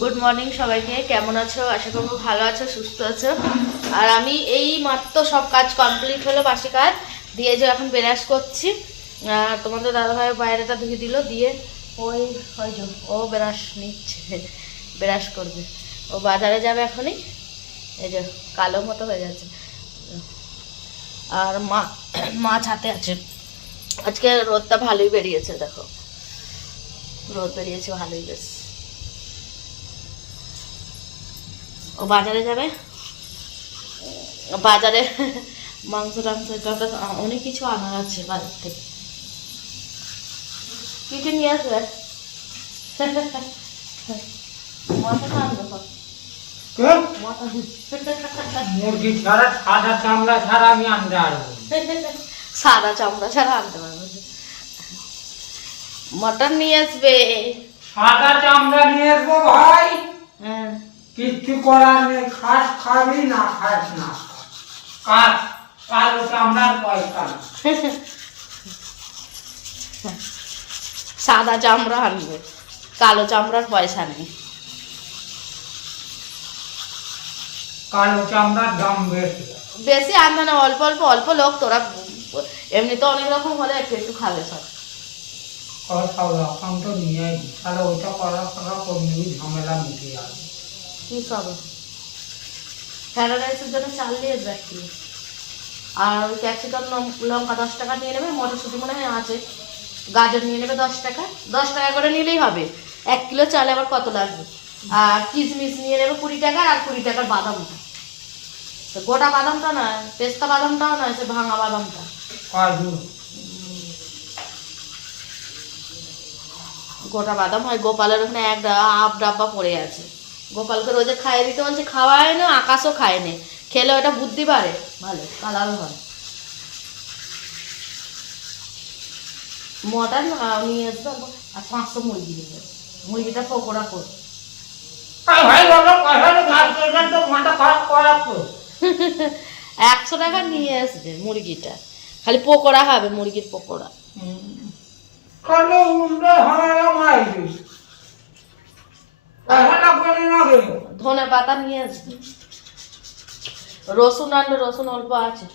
Good morning সবাইকে, কেমন আছো? আশা করব ভালো আছো, সুস্থ আছো। আর আমি এই মাত্র সব কাজ কমপ্লিট হলো, বাসি কাজ। দিয়ে যে এখন বেরাস করছি। তোমাদের দাদাভাই বাইরেটা ধুয়ে দিল, দিয়ে ওই ওই যে, ও বেরাস নিচ্ছে বেরাস করবে। ও বাজারে যাবে এখনই। এই যে, কালো মতো হয়ে যাচ্ছে আর মা, মাছ হাতে আছে। আজকে রোদটা ভালোই বেরিয়েছে, দেখো। রোদ বেরিয়েছে ভালোই, বেশ। ও বাজারে যাবে? বাজারে মাংস টাংস অনেক কিছু আনা আছে বাজার থেকে কিছু নিয়ে আসবে? মুরগি ছাড়া সাদা চামড়া ছাড়া আমি আনতে পারব সাদা চামড়া ছাড়া আনতে পারবে না। মটন নিয়ে আসবে। সাদা চামড়া নিয়ে আসব ভাই। হ্যাঁ। কিচ্ছু করার নেই খাস খাবি না খাস না। কাজ কালো চামড়ার পয়সা। সাদা চামড়া আনবে কালো চামড়ার পয়সা নেই। কালো চামড়ার দাম বেশি। বেশি আনবে না অল্প অল্প অল্প লোক তোরা এমনি তো অনেক রকম হলে একটু একটু খাবে সব। তো নিয়ে তাহলে ওইটা করা ঝামেলা মিটে যাবে কি সব ফ্রাইড রাইসের জন্য চাল নিয়ে কিলো আর ওই ক্যাপসিকাম লঙ্কা দশ টাকা নিয়ে নেবে মটরশুঁটি মনে হয় আছে। গাজর নিয়ে নেবে দশ টাকা। দশ টাকা করে নিলেই হবে। এক কিলো চালে আবার কত লাগবে? আর কিশমিশ নিয়ে নেবে কুড়ি টাকা আর কুড়ি টাকার বাদামটা। তো গোটা বাদামটা না পেস্তা বাদামটাও নয় সে ভাঙা বাদামটা। গোটা বাদাম হয় গোপালের ওখানে এক ডা- হাফ ডাব্বা পড়ে আছে। গোপালকে রোজে খাইয়ে দিতে বলছে খাওয়ায় না আকাশও খায় না। খেলে ওটা বুদ্ধি বাড়ে। ভালো কালার হয়। মটন নিয়ে আসবে আর পাঁচশো মুরগি নিয়ে মুরগিটা পকোড়া কর। একশো টাকা নিয়ে আসবে মুরগিটা। খালি পকোড়া খাবে মুরগির পকোড়া কালো উল্টো হামারা মাইবি পয়সা লাগবে না রে ধনে পাতা নিয়ে আসবে রসুন আনবে রসুন অল্প আছে।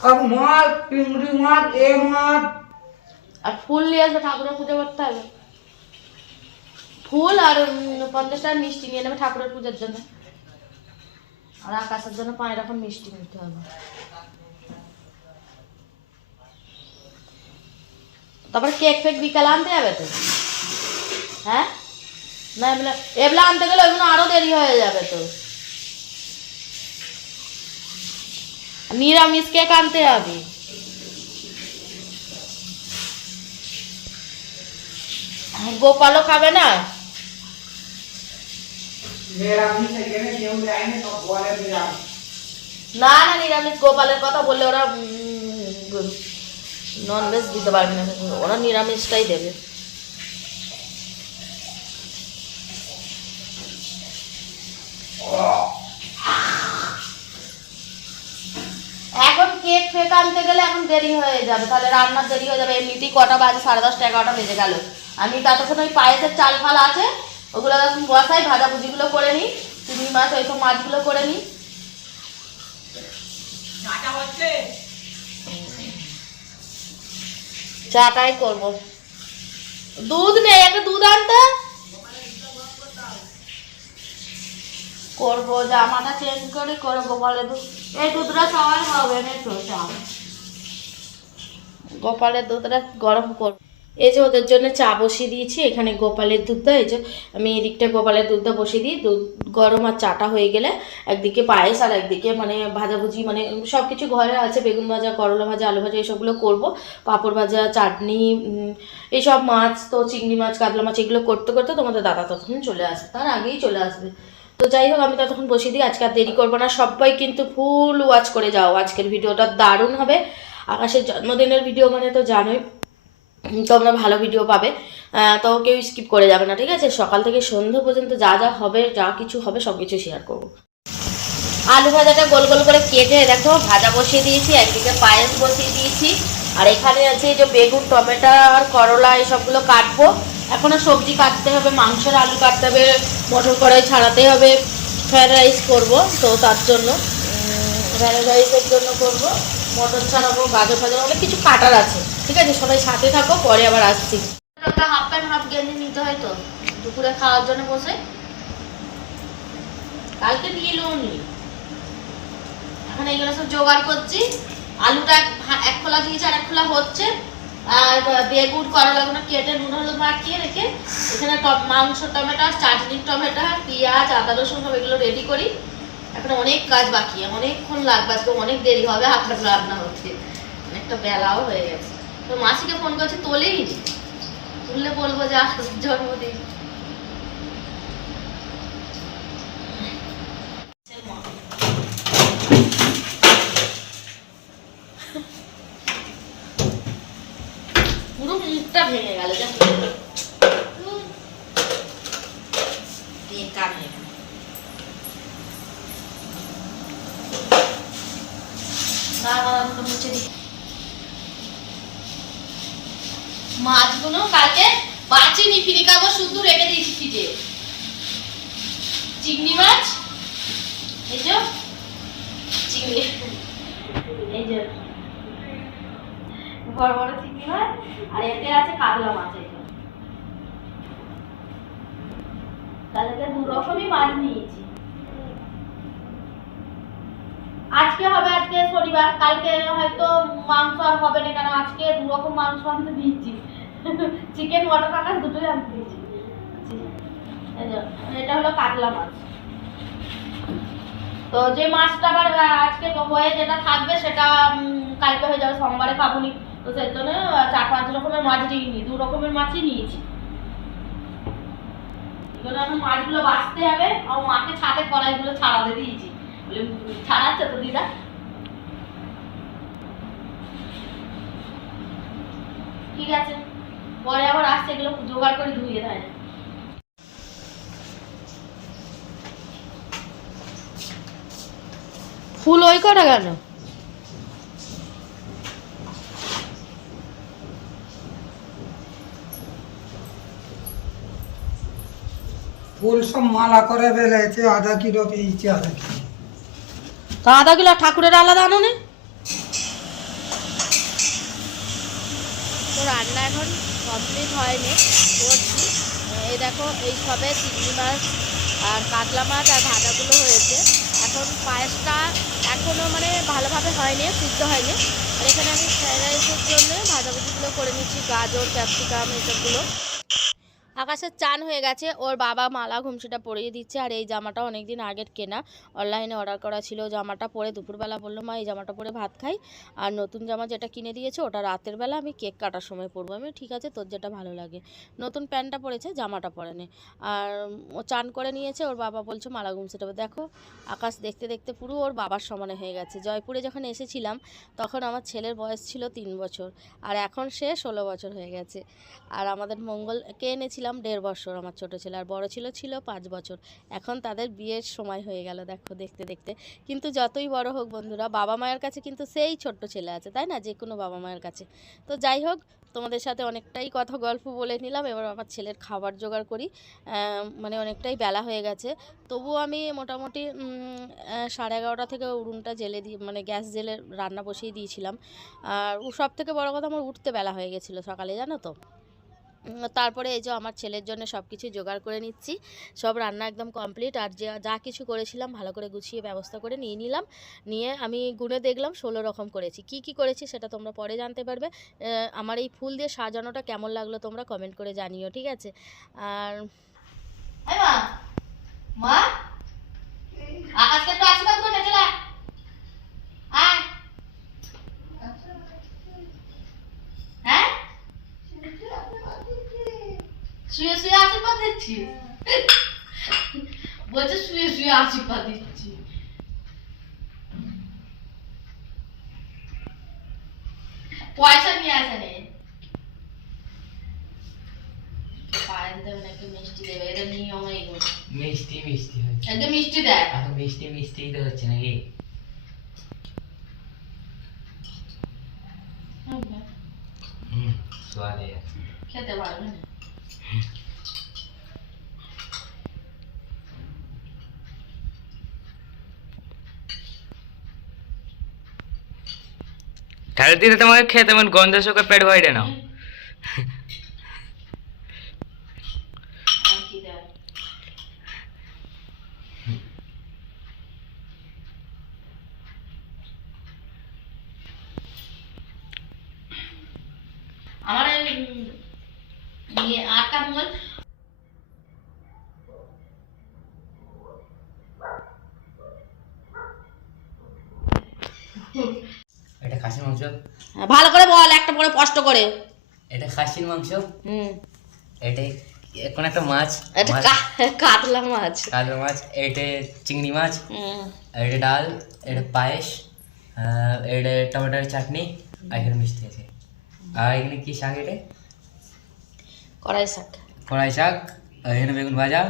আর মাছ চিংড়ি মাছ এ মাছ। আর ফুল নিয়ে আসবে ঠাকুরের পুজো করতে হবে। ফুল আর উম, পঞ্চাশ টাকা মিষ্টি নিয়ে নেবে ঠাকুরের পুজোর জন্য। আর আকাশের জন্য পাঁচ রকম মিষ্টি নিতে হবে। তারপরে কেক ফেক বিকালে আনতে যাবে তো? হ্যাঁ? না এগুলো এগুলো আনতে গেলে ওইগুলো আরও দেরি হয়ে যাবে তো নিরামিষ কেক আনতে হবে গোপালও খাবে না না না নিরামিষ গোপালের কথা বললে ওরা নন ননভেজ দিতে পারবে না ওরা নিরামিষটাই দেবে দেরি হয়ে যাবে তাহলে রান্নার দেরি হয়ে যাবে এমনিতেই কটা বাজে সাড়ে দশটা এগারোটা বেজে গেল। আমি ততক্ষণ ওই পায়েসের চাল ফাল আছে ওগুলো বসাই ভাজাভুজিগুলো করে নিই চিংড়ি মাছ ওইসব মাছগুলো করে নিই। চাটাই করব। দুধ নেই একটা দুধ আনতে করব জামাটা চেঞ্জ করে করব দুধ এই দুধটা সবাই হবে না তো গোপালের দুধটা গরম করব। এই যে ওদের জন্য চা বসিয়ে দিয়েছি, এখানে গোপালের দুধটা, এই যে আমি এদিকটা গোপালের দুধটা বসিয়ে দিই। দুধ গরম আর চাটা হয়ে গেলে একদিকে পায়েস আর একদিকে মানে ভাজাভুজি মানে সব কিছু ঘরে আছে, বেগুন ভাজা, করলা ভাজা, আলু ভাজা, এসবগুলো করব। পাঁপড় ভাজা, চাটনি এইসব মাছ তো চিংড়ি মাছ, কাতলা মাছ, এগুলো করতে করতে তোমাদের দাদা ততক্ষণ চলে আসবে, তার আগেই চলে আসবে। তো যাই হোক, আমি ততক্ষণ বসিয়ে দিই, আজকে আর দেরি করব না, সবাই কিন্তু ফুল ওয়াচ করে যাও, আজকের ভিডিওটা দারুণ হবে। আকাশের জন্মদিনের ভিডিও মানে তো জানোই, তোমরা ভালো ভিডিও পাবে। তো কেউ স্কিপ করে যাবে না, ঠিক আছে? সকাল থেকে সন্ধ্যে পর্যন্ত যা যা হবে, যা কিছু হবে সব কিছু শেয়ার করব। আলু ভাজাটা গোল গোল করে কেটে, দেখো, ভাজা বসিয়ে দিয়েছি, একদিকে পায়েস বসিয়ে দিয়েছি, আর এখানে আছে এই যে বেগুন, টমেটো আর করলা, এসবগুলো কাটবো। এখনও সবজি কাটতে হবে, মাংসের আলু কাটতে হবে, মটর কড়াই ছাড়াতে হবে ফ্রায়েড রাইস করব, তো তার জন্য ফ্রায়েড রাইসের জন্য করব। মটর ছাড়াবো, গাজর ফাজর অনেক কিছু কাটার আছে। ঠিক আছে, সবাই সাথে থাকো, পরে আবার আসছি। একটা হাফ প্যান্ট হাফ গেঞ্জি নিতে হয় তো। দুপুরে খাওয়ার জন্য বসে। কালকে নিয়ে উনি। এখন এইগুলো সব জোগাড় করছি। আলুটা এক খোলা দিয়েছে আর এক খোলা হচ্ছে। আর বেগুন করলাগুলো কেটে নুন, হলুদ মাখিয়ে রেখে এখানে মাংস, টমেটো, চাটনি, টমেটো, পেঁয়াজ, আদা, রসুন সব এগুলো রেডি করি। এখন অনেক কাজ বাকি, অনেকক্ষণ লাগবে, আজকে অনেক দেরি হবে, আপনার রান্না হচ্ছে। অনেকটা বেলাও হয়ে গেছে। তো মাসিকে ফোন করছে, তোলেই তুললে বলব যে জন্মদিন পুরো মুখটা ভেঙে গেল জানো উম। বেকার হয়ে গেল। না, না, না, মুছে দিই। মাছগুলো কালকে বাঁচিনি ফিরিকাগো শুদ্ধ রেখে দিয়েছি ফ্রিজে চিংড়ি মাছ যে, চিংড়ি মাছ আজকে হবে, আজকে শনিবার, কালকে হয়তো মাংস আর হবে না, কেন আজকে দু রকম মাংস আমি তো দিয়েছি চিকেন মটন আকাশ দুটোই আনতে দিয়েছি এটা হলো কাতলা মাছ। তো যে মাছটা আবার আজকে হয়ে যেটা থাকবে, সেটা কালকে হয়ে যাবে, সোমবারে খাবনি। তো সেই জন্য চার, পাঁচ রকমের মাছ নিইনি, দু রকমের মাছই নিয়েছি। এগুলো এখন মাছগুলো বাঁচতে হবে, আর মাকে ছাদে কড়াইগুলো ছাড়াতে দিয়েছি। বলে, ছাড়াচ্ছে তো দিদা। ঠিক আছে। পরে আবার আসছে এগুলো জোগাড় করে ধুয়ে দেয়। ফুল ওই কটা কেন? ফুল সব মালা করে বেড়েছে আধা কিলো পেয়েছে আধা কিলো। তা আধা কিলো ঠাকুরের আলাদা আনো নে? তো রান্না এখন কমপ্লিট হয়নি, করছি। এই দেখো, এই সবে চিংড়ি মাছ আর কাতলা মাছ আর ভাজাগুলো হয়েছে। এখন পায়েসটা এখনও মানে ভালোভাবে হয়নি, সিদ্ধ হয়নি। আর এখানে আমি ফ্রাইড রাইসের জন্য ভাজাভুজিগুলো করে নিচ্ছি, গাজর, ক্যাপসিকাম এসবগুলো আকাশের চান হয়ে গেছে, ওর বাবা মালা ঘুমসিটা পরিয়ে দিচ্ছে, আর এই জামাটা অনেকদিন আগের কেনা। অনলাইনে অর্ডার করা ছিল, জামাটা পরে দুপুরবেলা বলল, মা, এই জামাটা পরে ভাত খাই। আর নতুন জামা যেটা কিনে দিয়েছে, ওটা রাতের বেলা আমি কেক কাটার সময় পরবো। আমি ঠিক আছে, তোর যেটা ভালো লাগে। নতুন প্যান্টটা পরেছে, জামাটা পরেনি আর ও চান করে নিয়েছে, ওর বাবা বলছে, মালা ঘুমসিটা দেখো, আকাশ দেখতে দেখতে পুরো ওর বাবার সমানে হয়ে গেছে। জয়পুরে যখন এসেছিলাম, তখন আমার ছেলের বয়স ছিল তিন বছর, আর এখন সে ষোলো বছর হয়ে গেছে। আর আমাদের মঙ্গলকে এনেছিলাম দেড় বছর আমার ছোট ছেলে, আর বড় ছিল ছিল পাঁচ বছর। এখন তাদের বিয়ের সময় হয়ে গেল, দেখো, দেখতে দেখতে। কিন্তু যতই বড় হোক বন্ধুরা, বাবা মায়ের কাছে কিন্তু সেই ছোট্ট ছেলে আছে, তাই না? যে কোনো বাবা মায়ের কাছে। তো যাই হোক, তোমাদের সাথে অনেকটাই কথা গল্প বলে নিলাম। এবার আমার ছেলের খাবার জোগাড় করি। মানে অনেকটাই বেলা হয়ে গেছে। তবুও আমি মোটামুটি সাড়ে এগারোটা থেকে উনুনটা জেলে দিয়ে মানে গ্যাস জেলে রান্না বসিয়ে দিয়েছিলাম। আর সব থেকে বড় কথা, আমার উঠতে বেলা হয়ে গেছিল সকালে, জানো তো? তারপরে এই যে আমার ছেলের জন্য সব কিছু জোগাড় করে নিচ্ছি। সব রান্না একদম কমপ্লিট আর যা যা কিছু করেছিলাম ভালো করে গুছিয়ে ব্যবস্থা করে নিয়ে নিলাম। নিয়ে আমি গুনে দেখলাম ষোলো রকম করেছি। কি কি করেছি সেটা তোমরা পরে জানতে পারবে। আমার এই ফুল দিয়ে সাজানোটা কেমন লাগল তোমরা কমেন্ট করে জানিও ঠিক আছে? আর মা মা আকাশকে একটু আশীর্বাদ করে চলে আয় হ্যাঁ শুয়ে শুয়ে আশীর্বাদ দিচ্ছি বলছে শুয়ে শুয়ে আশীর্বাদ দিচ্ছি পয়সা নিয়ে আসে নে। পায়েস দেবে নাকি মিষ্টি দেবে এটা নিয়ম এইগুলো মিষ্টি মিষ্টি হচ্ছে আগে মিষ্টি দেয়। এখন মিষ্টি মিষ্টিই তো হচ্ছে নাকি? হুম সোয়াদে খেতে পারবে না। তাহলে দিদি তোমাকে খেয়ে তেমন গন্ধ শুকে পেট ভরে নাও? আমার ইয়ে আটটা মোবাইল এটা খাসির মাংস? ভালো করে বল একটা পরে কষ্ট করে। এটা খাসির মাংস? হুম। এটা কোন একটা মাছ? এটা মাছ, কাতলা মাছ। কালো মাছ এটা চিংড়ি মাছ হুম। আর এটা ডাল এটা পায়েস এটা টমেটোর চাটনি আর এখানে মিষ্টি আছে। আর এখানে কি শাক এটা? কড়াই শাক। কড়াই শাক এখানে বেগুন ভাজা।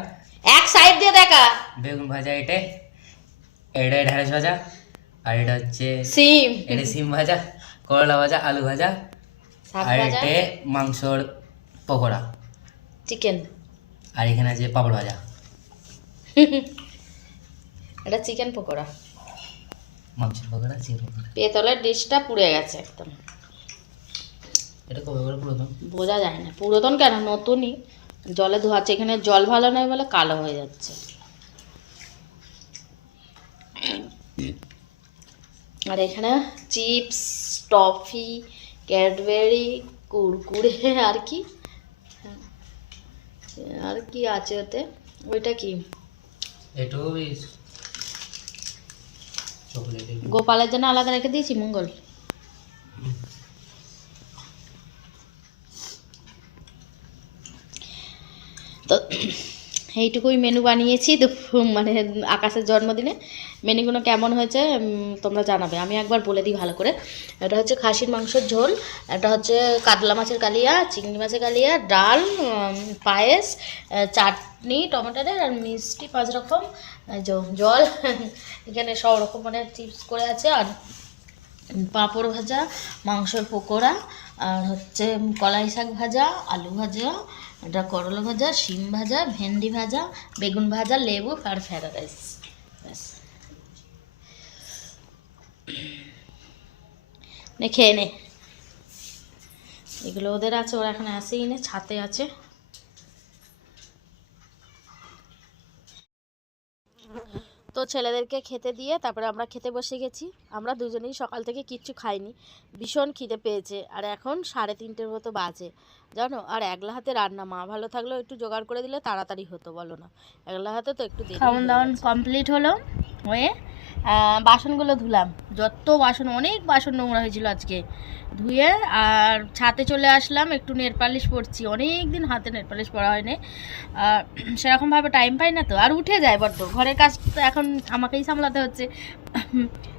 এক সাইড দিয়ে দেখা। বেগুন ভাজা এটা এটা ঢেঁড়স ভাজা আর এটা হচ্ছে সিম। এটা সিম ভাজা করলা ভাজা আলু ভাজা আর এটা মাংসর পকোড়া। চিকেন। আর এখানে আছে পাপড় ভাজা। এটা চিকেন পকোড়া। মাংসের পকোড়া চিকেন পকোড়া। পেতলের ডিশটা পুড়ে গেছে একদম। এটা কবে করে পুরো দাম বোঝা যায় না। পুরাতন কেন? নতুনই। জলে ধোয়াচ্ছে। এখানে জল ভালো নয় বলে কালো হয়ে যাচ্ছে। আর এখানে চিপস টফি ক্যাডবেরি কুরকুরে আর কি। আর কি আছে ওতে? ওইটা কি? গোপালের জন্য আলাদা রেখে দিয়েছি মঙ্গল তো এইটুকুই মেনু বানিয়েছি তো মানে আকাশের জন্মদিনে। মেনুগুলো কেমন হয়েছে তোমরা জানাবে। আমি একবার বলে দিই ভালো করে। এটা হচ্ছে খাসির মাংসের ঝোল, এটা হচ্ছে কাতলা মাছের কালিয়া, চিংড়ি মাছের কালিয়া, ডাল পায়েস চাটনি টমেটোরের আর মিষ্টি পাঁচ রকম জল, এখানে সব রকম মানে চিপস করে আছে। আর পাঁপড় ভাজা, মাংসের পকোড়া, আর হচ্ছে কলাই শাক ভাজা, আলু ভাজা এটা করলা ভাজা, শিম ভাজা, ভেন্ডি ভাজা, বেগুন ভাজা, লেবু আর ফ্রাইড রাইস। খেয়ে নে। এগুলো ওদের আছে, ওরা এখানে আসেই নে, ছাতে আছে। তো ছেলেদেরকে খেতে দিয়ে তারপরে আমরা খেতে বসে গেছি। আমরা দুজনেই সকাল থেকে কিচ্ছু খাইনি। ভীষণ খিদে পেয়েছে। আর এখন সাড়ে তিনটের মতো বাজে। জানো? আর একলা হাতে রান্না মা ভালো থাকলেও একটু জোগাড় করে দিলে তাড়াতাড়ি হতো বলো না। একলা হাতে তো একটু খাওয়ান দাওয়ান কমপ্লিট হলো হয়ে বাসনগুলো ধুলাম। যত বাসন অনেক বাসন নোংরা হয়েছিল আজকে। ধুয়ে আর ছাতে চলে আসলাম একটু নেল পালিশ পরছি অনেক দিন হাতে নেল পালিশ পরা হয়নি। আর সেরকমভাবে টাইম পাই না তো। আর উঠে যায় বড্ড। ঘরের কাজ তো এখন আমাকেই সামলাতে হচ্ছে।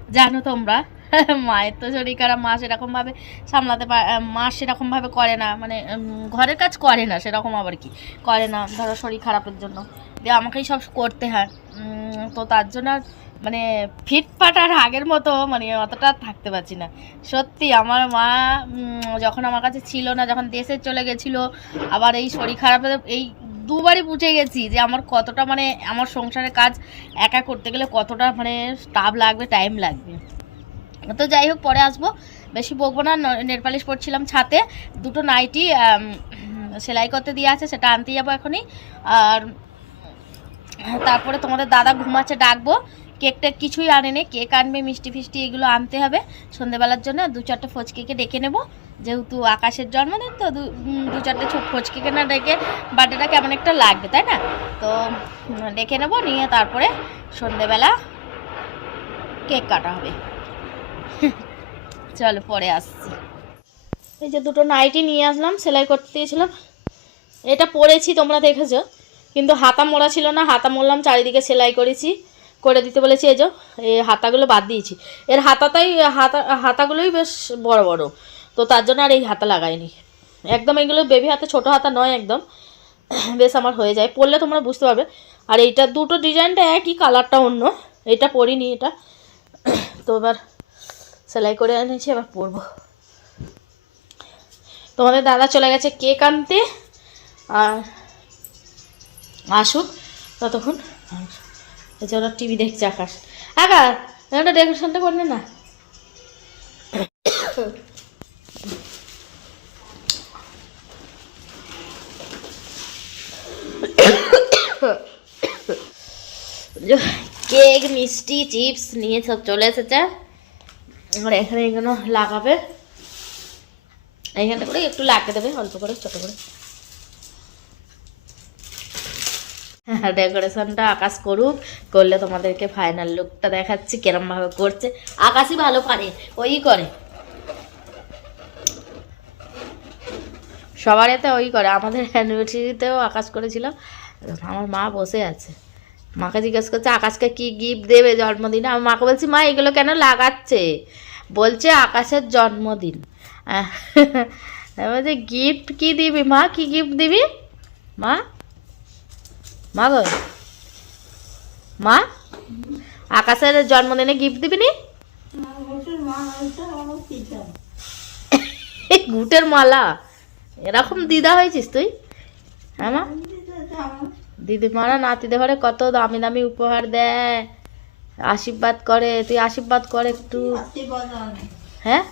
জানো তোমরা, মায়ের তো শরীর খারাপ, মা সেরকমভাবে সামলাতে পারে মা সেরকমভাবে করে না মানে ঘরের কাজ করে না, সেরকম আবার কি? করে না, ধরো শরীর খারাপের জন্য। দিয়ে আমাকেই সব করতে হয়। তো তার জন্য আর মানে ফিটফাট আর আগের মতো মানে অতটা থাকতে পারছি না। সত্যি আমার মা যখন আমার কাছে ছিল না, যখন দেশে চলে গেছিল, আবার এই শরীর খারাপে, এই দুবারই বুঝে গেছি যে আমার কতটা মানে আমার সংসারের কাজ একা করতে গেলে কতটা মানে স্টাফ লাগবে টাইম লাগবে। তো যাই হোক, পরে আসব। বেশি বকবো না নেট পালিশ পরছিলাম ছাতে। দুটো নাইটি সেলাই করতে দিয়ে আছে, সেটা আনতে যাব এখনই। আর তারপরে তোমাদের দাদা ঘুমাচ্ছে, ডাকবো। কেক টেক কিছুই আনেনি। কেক আনবে, মিষ্টি ফিষ্টি এগুলো আনতে হবে। সন্ধেবেলার জন্য দু চারটে ফচকেকে ডেকে নেব। যেহেতু আকাশের জন্মদিন তো দু চারটে ফচকেকে না ডেকে বার্থডেটা কেমন একটা লাগবে, তাই না? তো ডেকে নেব, নিয়ে তারপরে সন্ধেবেলা কেক কাটা হবে। চলো, পরে আসছি। এই যে দুটো নাইটি নিয়ে আসলাম, সেলাই করতে দিয়েছিলাম। এটা পরেছি, তোমরা দেখেছ। কিন্তু হাতা মোড়া ছিল না, হাতা মোড়লাম, চারিদিকে সেলাই করেছি। করে দিতে বলেছি এই যে এই হাতাগুলো বাদ দিয়েছি। এর হাতাটাই, হাতা, হাতাগুলোই বেশ বড় বড়। তো তার জন্য আর এই হাতা লাগাইনি। একদম এগুলো বেবি হাতে ছোট হাতা নয় একদম। বেশ আমার হয়ে যায়। পরলে তোমরা বুঝতে পারবে। আর এইটা দুটো ডিজাইনটা একই কালারটা অন্য। এটা পরিনি এটা। তো এবার সেলাই করে এনেছি, এবার পরবো। তোমাদের দাদা চলে গেছে কেক আনতে। আর আসুক, ততক্ষণ। যে ওরা টিভি দেখছে আকাশ। আকাশ একটা ডেকোরেশনটা করবে না? কেক, মিষ্টি, চিপস নিয়ে সব চলে এসেছে। এবার এখানে এগুলো লাগাবে। এইখানটা করে একটু লাগিয়ে দেবে, অল্প করে, ছোট করে। ডেকোরেশনটা আকাশ করুক, করলে তোমাদেরকে ফাইনাল লুকটা দেখাচ্ছি কেরম ভাবে করছে। আকাশই ভালো পারে, ওই করে। সবার এতে ওই করে, আমাদের অ্যানিভার্সারিতেও আকাশ করেছিল। আমার মা বসে আছে। মাকে জিজ্ঞেস করছে, আকাশকে কি গিফট দেবে জন্মদিনে? আমি মাকে বলছি, মা, এগুলো কেন লাগাচ্ছে? বলছে, আকাশের জন্মদিন। বলছি গিফট কি দিবি মা? কি গিফট দিবি? মা মা গো। মা, আকাশের জন্মদিনে গিফট দিবি নি? গুটের মালা। এরকম দিদা হয়েছিস তুই? হ্যাঁ মা। দিদিমারা নাতিদের ঘরে কত দামি দামি উপহার দেয়। আশীর্বাদ করে, তুই আশীর্বাদ কর একটু। হ্যাঁ?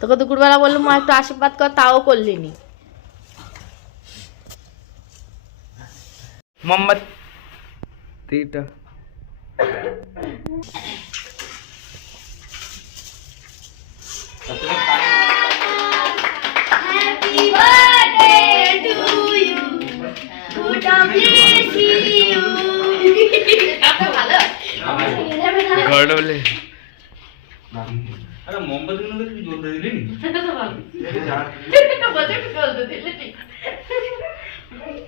তোকে দুপুরবেলা বললাম মা একটু আশীর্বাদ কর, তাও করলি নি মোমবাতিটা ঘরটা বলে।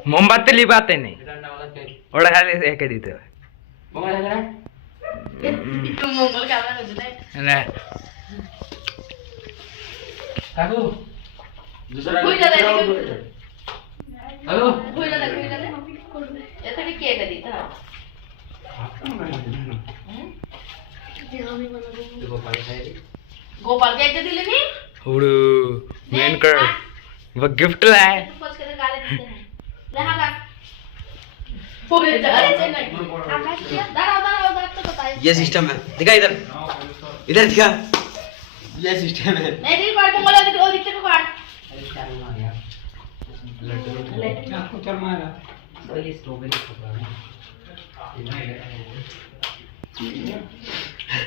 মোমবাতি লিবাতে নেই। ওটা খালি একে দিতে হবে না কাকু হ্যালো গোপালকে একটা দিলে নি हुडू मेन कर वो गिफ्ट ये सिस्टम है दिखा इधर इधर दिखा ये सिस्टम है वो दिखते को काट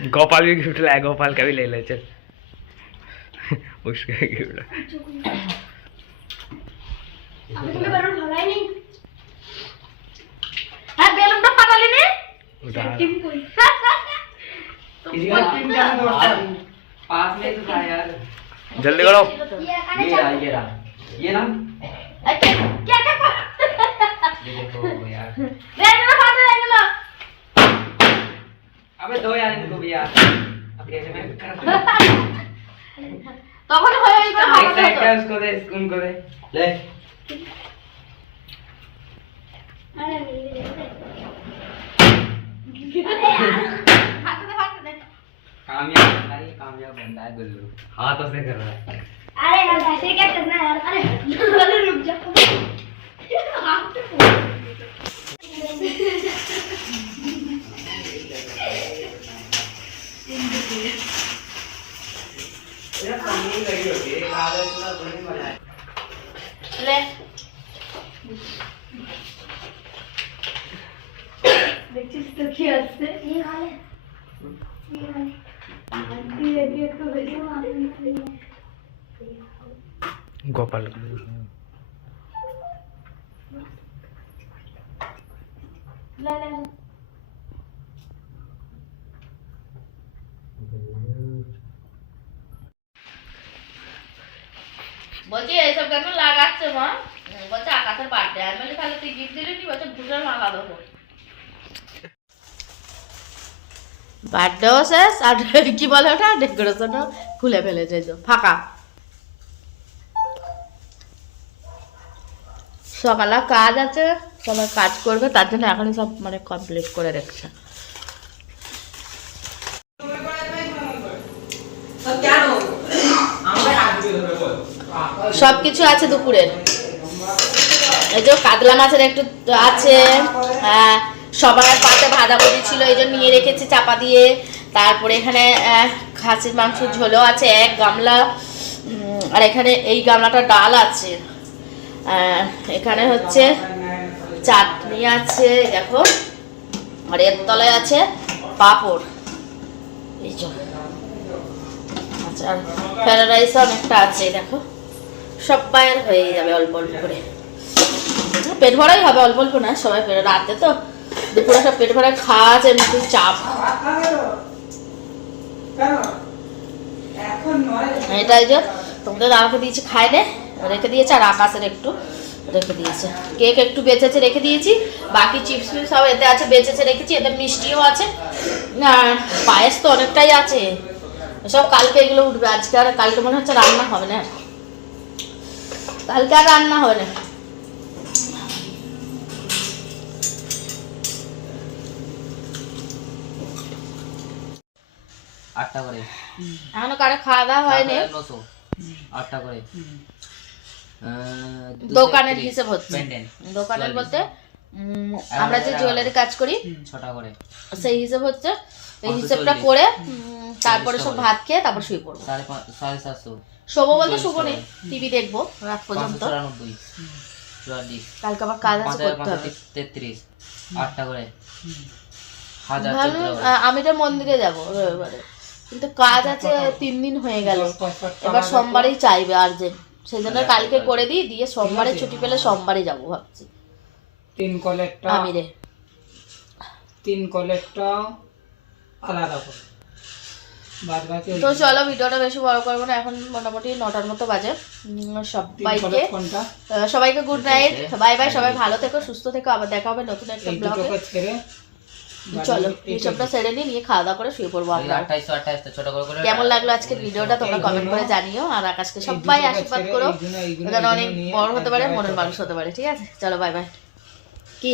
गोपाल भी गिफ्ट लाया गोपाल का भी ले ले चल उसका गिफ्ट अभी तुम्हें ही नहीं হ্যাঁ বেলুনটা ফাটালি নি उठा पास में तो था यार जल्दी करो ये रहा ये रहा ये ना কে কে ये देखो यार বেলুনটা ফাটা গেল अबे दो यार इनको भी यार अब कैसे मैं তখন হয়ে গেল एक साइड का उसको दे उनको दे ले कामयाब बंदा है कामयाब बंदा है गुल्लू हाथों से कर रहा है अरे यार ऐसे क्या करना है यार? अरे अरे रुक जा। লে বার্থডে তাহলে বার্থডেও শেষ, আর কি বলে ওটা? ডেকোরেশনও খুলে ফেলেছে ফাঁকা। সকালে কাজ আছে, সবাই কাজ করবে, তার জন্য এখনই সব মানে কমপ্লিট করে রেখেছে। সব কিছু আছে দুপুরের। এই যে কাতলা মাছের একটু আছে। আহ, সবার পাতে ভাজাভুজি ছিল এই জন্য নিয়ে রেখেছি চাপা দিয়ে। তারপরে এখানে খাসির মাংস ঝোলও আছে এক গামলা। আর এখানে এই গামলাটা ডাল আছে। এখানে হচ্ছে চাটনি আছে দেখো। আর এর তলায় আছে পাঁপড়। এই যে। আচ্ছা আর ফ্রাইড রাইস অনেকটা আছে দেখো। সব পায়ের হয়ে যাবে অল্প অল্প করে। পেট ভরাই হবে, অল্প অল্প না সবাই পেট রাতে তো দুপুরে সব পেট ভরা খাওয়া আছে এমনি চাপ ভাত খাবে তো? কেন? এখন নয় এটা এই যে তোমাদের দাদাকে দিয়েছি খাই রে রেখে দিয়েছে, আর আকাশের একটু রেখে দিয়েছে কেক একটু বেঁচেছে রেখে দিয়েছি, বাকি চিপস ফিপস সব এতে আছে বেঁচেছে রেখেছি, এতে মিষ্টিও আছে আর পায়েস তো অনেকটাই আছে সব কালকে এগুলো উঠবে, আজকে আর কালকে মনে হচ্ছে রান্না হবে না কালকে আর রান্না হবে না আটটা করে। এখনও কারও খাওয়া দাওয়া হয়নি? নশো। আটটা করে। দোকানের। হিসেব হচ্ছে। দোকানের বলতে আমরা যে জুয়েলারি কাজ করি ছটা করে। সেই হিসেব হচ্ছে। এই হিসেবটা করে তারপরে সব ভাত খেয়ে তারপর শুয়ে পড়ব। সাড়ে সাতশো। শোবো বলতে শুবো নেই টিভি দেখব রাত পর্যন্ত। কালকে আবার কাজ আছে করতে হবে। তেত্রিশ। আটটা করে। হাজার ভাবলাম আমি তো মন্দিরে যাব রবিবারে। কিন্তু কাজ আছে তিন দিন হয়ে গেল। এবার সোমবারেই চাইবে আর্জেন্ট সেই জন্য কালকে করে দিই দিয়ে সোমবারে ছুটি পেলে সোমবারে যাব ভাবছি। তিন কলেরটা আমি রে। তিন কলেরটা আলাদা করে। তো চলো ভিডিওটা বেশি বড় করব না। এখন মোটামুটি নটার মতো বাজে। সবাইকে সবাইকে গুড নাইট বাই বাই সবাই ভালো থেকো সুস্থ থেকো। আবার দেখা হবে নতুন একটা ব্লগে চলো এই সবটা এইসবটা সেরে নিয়ে নিয়ে খাওয়া দাওয়া করে শুয়ে পড়ব আমরা। কেমন লাগল আজকের ভিডিওটা তোমরা কমেন্ট করে জানিও আর আকাশকে সবাই আশীর্বাদ করো। যেন অনেক বড় হতে পারে মনের মানুষ হতে পারে। ঠিক আছে? চলো বাই বাই কি?